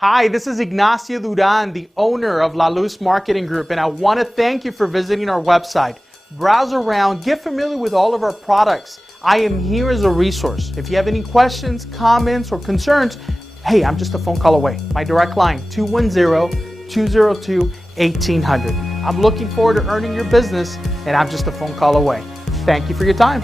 Hi, this is Ignacio Duran, the owner of La Luz Marketing Group, and I want to thank you for visiting our website. Browse around, get familiar with all of our products. I am here as a resource. If you have any questions, comments, or concerns, hey, I'm just a phone call away. My direct line, 210-202-1800. I'm looking forward to earning your business, and I'm just a phone call away. Thank you for your time.